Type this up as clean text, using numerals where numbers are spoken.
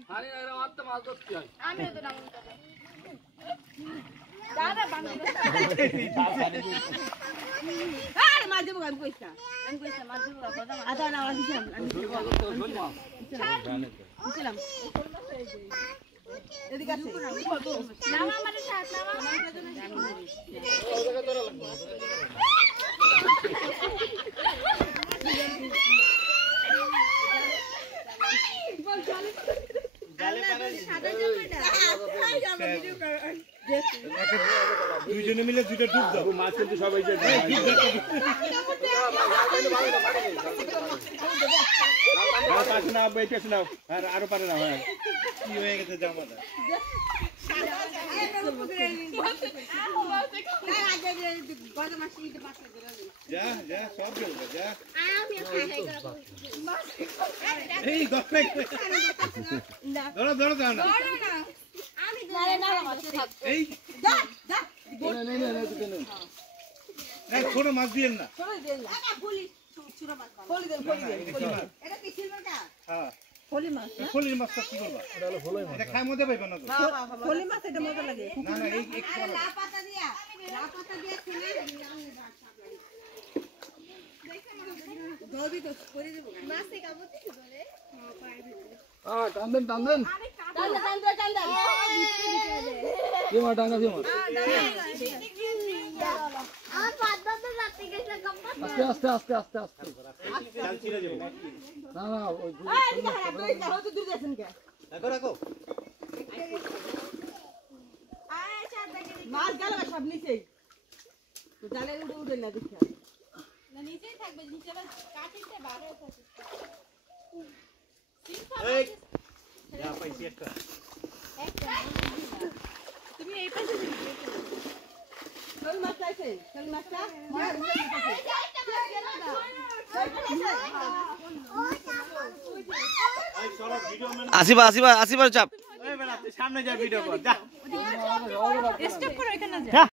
হানি না মারতে মাছ ধরতে হয়। আমিও তো নাম বলতে দাদা বান্ধব আরে মাছ দেবো আমি কইছ না মাছ দেবো কথা আদা না আমি দিলাম এদিকে আছে নাম আমাদের সাথ নাম দুইজনে মিলে দুইটা ডুব দাও মাছ কিন্তু সবাই আরো পারে না হয় কি হয়ে গেছে জামাটা যা যা সব গেলবে যা এই গপ্পে ধরো ধরো ধরো না আমি না এই যা যা না ছোট মাছ দিয়েন না চলো দেন না ফুলি ছোট মাছ ফুলি দেন এটা কি সিলভারটা হ্যাঁ ফুলি মাছ ফুলির মাছটা কি করবা এটা হলো ফুলি মাছ এটা খায় মজা পাইবে না তো ফুলি মাছ এটা মজা লাগে না না এই এক লা পাতা দিয়া খেলে দবি তো করে দেব মাছ থেকে কাবতে ধরে হ্যাঁ টান দেন টান কি মা টাঙ্গা কি মা আর বাদ বাদ লাগতে গেছে গম্বত আস্তে আস্তে আস্তে আস্তে আস্তে চাল ছিড়ে যাবে না না ওই দূর যাচ্ছেন কে রাখো রাখো মাছ গেল সব নিচেই তো জালে উড়ে না দেখি না নিচেই থাকবে নিচে কাটিতে বাইরে আছে এই যা পাইছি একটা তুমি এই পাশে দিবে কোন মাছ আছে কোন মাছটা আসিবা চাপ সামনে যা ভিডিও কর যা স্টপ করো এখানে যা